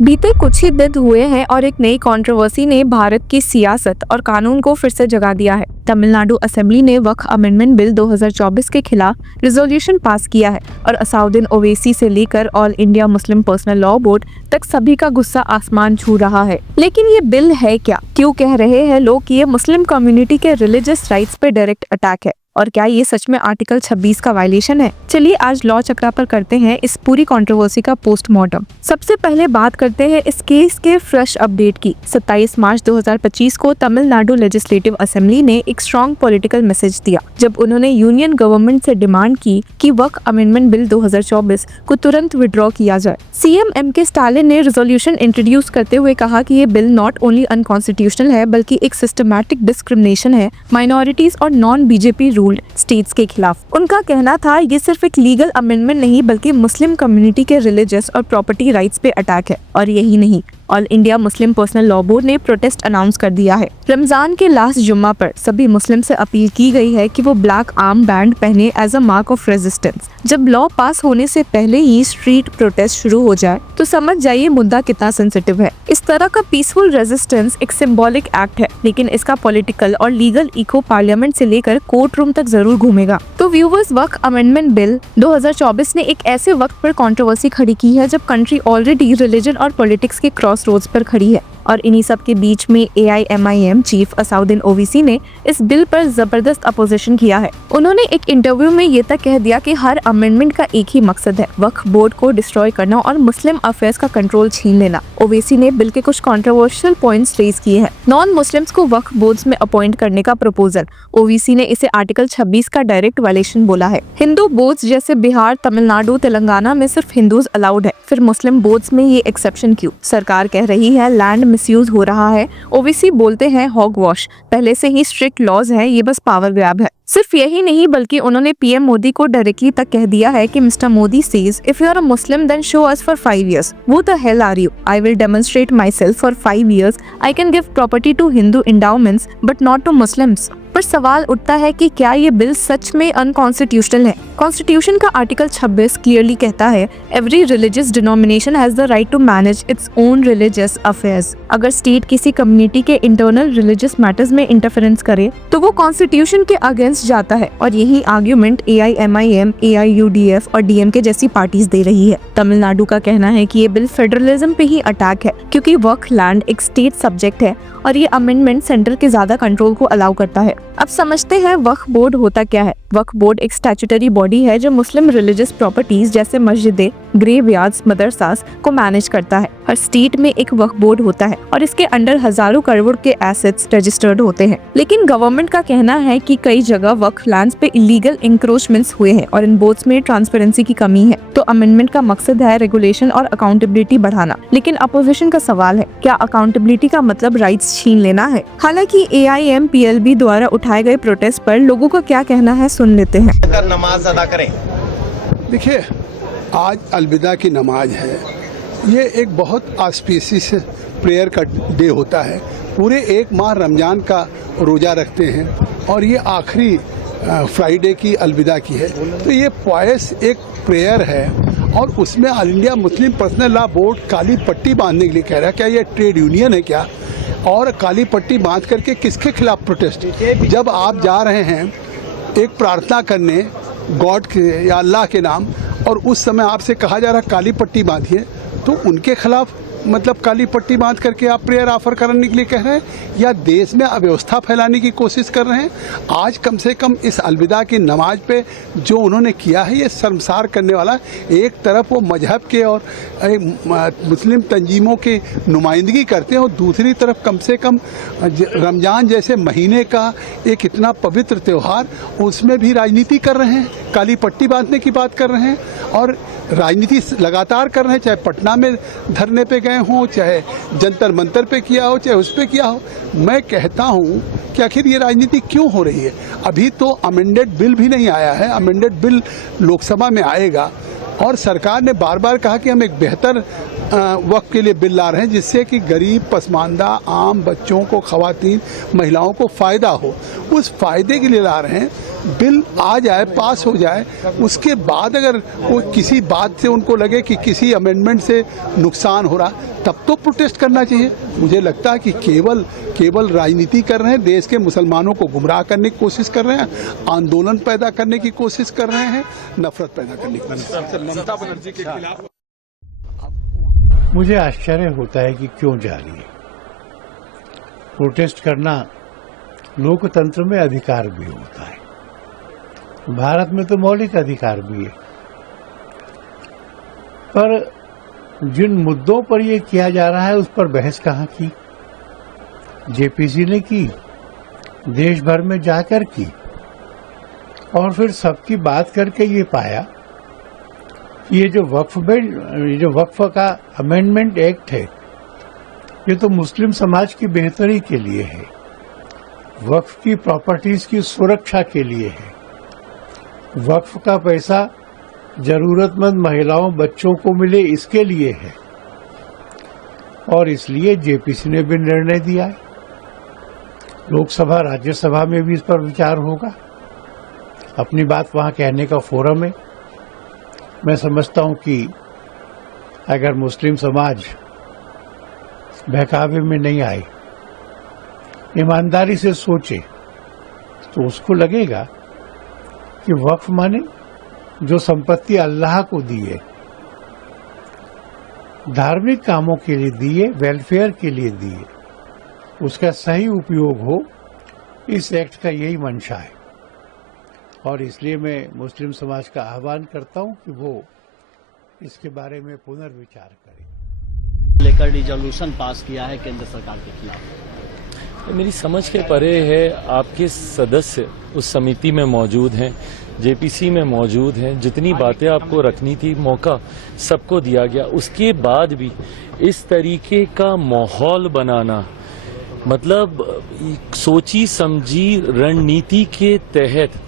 बीते कुछ ही दिन हुए हैं और एक नई कंट्रोवर्सी ने भारत की सियासत और कानून को फिर से जगा दिया है। तमिलनाडु असेंबली ने वक्फ अमेंडमेंट बिल 2024 के खिलाफ रिजोल्यूशन पास किया है और असाउद्दीन ओवैसी से लेकर all India Muslim personal law board तक सभी का गुस्सा आसमान छू रहा है। लेकिन ये बिल है क्या? क्यों कह रहे हैं लोग कि ये मुस्लिम कम्युनिटी के रिलीजियस राइट्स पे डायरेक्ट अटैक है? और क्या ये सच में आर्टिकल 26 का वायलेशन है? चलिए आज लॉ चक्रा पर करते हैं इस पूरी कंट्रोवर्सी का पोस्टमार्टम। सबसे पहले बात करते हैं इस केस के फ्रेश अपडेट की। 27 मार्च 2025 को तमिलनाडु लेजिस्लेटिव असेंबली ने एक स्ट्रॉन्ग पॉलिटिकल मैसेज दिया जब उन्होंने यूनियन गवर्नमेंट से डिमांड की कि वक्फ अमेंडमेंट बिल 2024 को तुरंत विड्रॉ किया जाए। CM MK. स्टालिन ने रेजोल्यूशन इंट्रोड्यूस करते हुए कहा कि ये बिल नॉट ओनली अनकॉन्स्टिट्यूशनल है बल्कि एक सिस्टमैटिक डिस्क्रिमिनेशन है माइनॉरिटीज और नॉन बीजेपी रूल्ड स्टेट्स के खिलाफ। उनका कहना था ये सिर्फ एक लीगल अमेंडमेंट नहीं बल्कि मुस्लिम कम्युनिटी के रिलीजियस और प्रॉपर्टी राइट्स पे अटैक है। और यही नहीं, all India Muslim personal law board ने प्रोटेस्ट अनाउंस कर दिया है। रमजान के लास्ट जुम्मा पर सभी मुस्लिम से अपील की गई है कि वो ब्लैक आर्म बैंड पहने as a mark of resistance. जब लॉ पास होने से पहले ही स्ट्रीट प्रोटेस्ट शुरू हो जाए तो समझ जाइए मुद्दा कितना सेंसिटिव है। इस तरह का पीसफुल रेजिस्टेंस एक सिंबॉलिक एक्ट है, लेकिन इसका पॉलिटिकल और लीगल इको पार्लियामेंट से लेकर कोर्ट रूम तक जरूर घूमेगा। तो व्यूवर्स, वक्फ अमेंडमेंट बिल 2024 ने एक ऐसे वक्त पर कंट्रोवर्सी खड़ी की है जब कंट्री ऑलरेडी रिलीजन और पॉलिटिक्स के क्रॉस रोड्स पर खड़ी है। और इन्हीं सब के बीच में AIMIM चीफ असाउद्दीन ओवैसी ने इस बिल पर जबरदस्त अपोजिशन किया है। उन्होंने एक इंटरव्यू में ये तक कह दिया कि हर अमेंडमेंट का एक ही मकसद है, वक्फ बोर्ड को डिस्ट्रॉय करना और मुस्लिम अफेयर्स का कंट्रोल छीन लेना। ओवैसी ने बिल के कुछ कंट्रोवर्शियल पॉइंट्स रेज किए हैं। नॉन मुस्लिम्स को वक्फ बोर्ड्स में अपॉइंट करने का प्रपोजल, ओवैसी ने इसे आर्टिकल 26 का डायरेक्ट वायलेशन बोला है। हिंदू बोर्ड्स जैसे बिहार, तमिलनाडु, तेलंगाना में सिर्फ हिंदूज अलाउड है, फिर मुस्लिम बोर्ड्स में ये एक्सेप्शन क्यों? सरकार कह रही है लैंड मिसयूज हो रहा है। ओवैसी बोलते हैं हॉग वॉश, पहले से ही स्ट्रिक्ट लॉज है, ये बस पावर ग्रैब है। सिर्फ यही नहीं बल्कि उन्होंने पीएम मोदी को डायरेक्टली तक कह दिया है कि mister Modi says if you are a Muslim then show us for 5 years। Who the hell are you? I will demonstrate myself for 5 years। I can give property to Hindu endowments but not to Muslims। पर सवाल उठता है कि क्या ये bill सच में unconstitutional है? Constitution का आर्टिकल 26 क्लियरली कहता है every religious denomination has the right to manage its own religious affairs. अगर स्टेट किसी कम्युनिटी के इंटरनल रिलीजियस मैटर्स में इंटरफेरेंस करे तो वो कॉन्स्टिट्यूशन के अगेंस्ट जाता है। और यही आर्ग्यूमेंट AIMIM, AIUDF और DMK जैसी पार्टीज दे रही है। तमिलनाडु का कहना है कि ये बिल फेडरलिज्म पे ही अटैक है क्योंकि वक्फ लैंड एक स्टेट सब्जेक्ट है और ये अमेंडमेंट सेंटर के ज्यादा कंट्रोल को अलाउ करता है। अब समझते हैं वक्फ बोर्ड होता क्या है। वक्फ बोर्ड एक स्टैट्यूटरी बॉडी है जो मुस्लिम रिलीजियस प्रॉपर्टीज जैसे मस्जिदें, ग्रेवयार्ड्स, मदरसास को मैनेज करता है। हर स्टेट में एक वक्फ बोर्ड होता है और इसके अंडर हजारों करोड़ के एसेट्स रजिस्टर्ड होते हैं। लेकिन गवर्नमेंट का कहना है कि कई जगह वक्फ लैंड्स पे इलीगल इंक्रोचमेंट्स हुए हैं और इन बोर्ड्स में ट्रांसपेरेंसी की कमी है। तो अमेंडमेंट का मकसद है रेगुलेशन और अकाउंटेबिलिटी बढ़ाना। लेकिन अपोजिशन का सवाल है, क्या अकाउंटेबिलिटी का मतलब राइट्स छीन लेना है? हालांकि AIMPLB द्वारा उठाए गए प्रोटेस्ट पर लोगों का क्या कहना है, सुन लेते हैं। नमाज अदा करें। देखिए, आज अलविदा की नमाज है। ये एक बहुत ऑस्पिशियस प्रेयर का डे होता है। पूरे एक माह रमजान का रोज़ा रखते हैं और ये आखिरी फ्राइडे की अलविदा की है। तो ये पॉयस एक प्रेयर है और उसमें All India Muslim personal law board काली पट्टी बांधने के लिए कह रहा है। क्या ये ट्रेड यूनियन है क्या? और काली पट्टी बांध करके किसके खिलाफ प्रोटेस्ट? जब आप जा रहे हैं एक प्रार्थना करने गॉड के या अल्लाह के नाम और उस समय आपसे कहा जा रहा काली पट्टी बांधिए, तो उनके खिलाफ मतलब काली पट्टी बांध करके आप प्रेयर ऑफर करने के लिए कह रहे हैं या देश में अव्यवस्था फैलाने की कोशिश कर रहे हैं? आज कम से कम इस अलविदा की नमाज पे जो उन्होंने किया है ये शर्मसार करने वाला। एक तरफ वो मजहब के और मुस्लिम तंजीमों की नुमाइंदगी करते हैं और दूसरी तरफ कम से कम रमज़ान जैसे महीने का एक इतना पवित्र त्यौहार, उसमें भी राजनीति कर रहे हैं, काली पट्टी बांधने की बात कर रहे हैं और राजनीति लगातार कर रहे हैं। चाहे पटना में धरने पे गए हों, चाहे जंतर मंतर पे किया हो, चाहे उस पे किया हो। मैं कहता हूँ कि आखिर ये राजनीति क्यों हो रही है? अभी तो अमेंडेड बिल भी नहीं आया है। अमेंडेड बिल लोकसभा में आएगा और सरकार ने बार बार कहा कि हम एक बेहतर वक्त के लिए बिल ला रहे हैं जिससे कि गरीब, पसमानदा, आम बच्चों को, ख़वातीन, महिलाओं को फ़ायदा हो। उस फ़ायदे के लिए ला रहे हैं। बिल आ जाए, पास हो जाए, उसके बाद अगर वो किसी बात से उनको लगे कि किसी अमेंडमेंट से नुकसान हो रहा तब तो प्रोटेस्ट करना चाहिए। मुझे लगता है कि केवल राजनीति कर रहे हैं, देश के मुसलमानों को गुमराह करने की कोशिश कर रहे हैं, आंदोलन पैदा करने की कोशिश कर रहे हैं, नफरत पैदा करने की कोशिश कर रहे हैं। ममता बनर्जी के खिलाफ मुझे आश्चर्य होता है कि क्यों जा रही है। प्रोटेस्ट करना लोकतंत्र में अधिकार भी होता है, भारत में तो मौलिक अधिकार भी है, पर जिन मुद्दों पर यह किया जा रहा है उस पर बहस कहाँ की? जेपीसी ने की, देश भर में जाकर की, और फिर सबकी बात करके ये पाया कि ये जो वक्फ का अमेंडमेंट एक्ट है, ये तो मुस्लिम समाज की बेहतरी के लिए है, वक्फ की प्रॉपर्टीज की सुरक्षा के लिए है, वक्फ का पैसा जरूरतमंद महिलाओं बच्चों को मिले इसके लिए है, और इसलिए जेपीसी ने भी निर्णय दिया है। लोकसभा राज्यसभा में भी इस पर विचार होगा, अपनी बात वहां कहने का फोरम है। मैं समझता हूं कि अगर मुस्लिम समाज बहकावे में नहीं आए, ईमानदारी से सोचे, तो उसको लगेगा कि वक्फ माने जो संपत्ति अल्लाह को दी है, धार्मिक कामों के लिए दिए, वेलफेयर के लिए दिए, उसका सही उपयोग हो, इस एक्ट का यही मंशा है। और इसलिए मैं मुस्लिम समाज का आह्वान करता हूं कि वो इसके बारे में पुनर्विचार करें। लेकर रिजोल्यूशन पास किया है केंद्र सरकार के खिलाफ। मेरी समझ के परे है, आपके सदस्य उस समिति में मौजूद हैं, जेपीसी में मौजूद हैं, जितनी बातें आपको रखनी थी मौका सबको दिया गया, उसके बाद भी इस तरीके का माहौल बनाना, मतलब सोची समझी रणनीति के तहत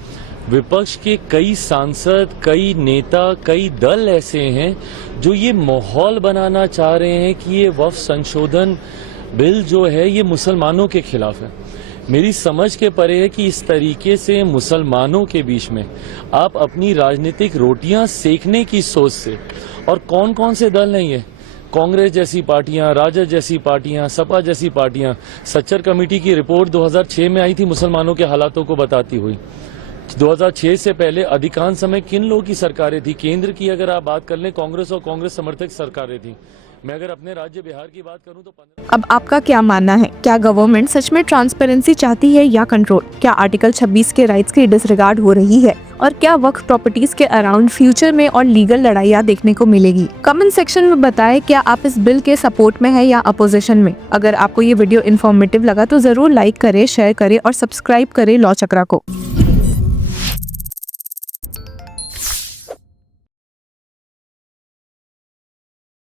विपक्ष के कई सांसद, कई नेता, कई दल ऐसे हैं जो ये माहौल बनाना चाह रहे हैं कि ये वक्फ संशोधन बिल जो है ये मुसलमानों के खिलाफ है। मेरी समझ के परे है कि इस तरीके से मुसलमानों के बीच में आप अपनी राजनीतिक रोटियां सेकने की सोच से, और कौन कौन से दल नहीं है, कांग्रेस जैसी पार्टियां, राजद जैसी पार्टियां, सपा जैसी पार्टियां, सच्चर कमेटी की रिपोर्ट 2006 में आई थी मुसलमानों के हालातों को बताती हुई। 2006 से पहले अधिकांश समय किन लोगों की सरकारें थी? केंद्र की अगर आप बात कर लें, कांग्रेस और कांग्रेस समर्थक सरकारें थी। मैं अगर अपने राज्य बिहार की बात करूं तो अब आपका क्या मानना है? क्या गवर्नमेंट सच में ट्रांसपेरेंसी चाहती है या कंट्रोल? क्या आर्टिकल 26 के राइट्स की डिसरिगार्ड हो रही है? और क्या वक्फ प्रॉपर्टीज के अराउंड फ्यूचर में और लीगल लड़ाइयाँ देखने को मिलेगी? कमेंट सेक्शन में बताएं, क्या आप इस बिल के सपोर्ट में है या अपोजिशन में? अगर आपको ये वीडियो इन्फॉर्मेटिव लगा तो जरूर लाइक करें, शेयर करें और सब्सक्राइब करें लॉ चक्रा को।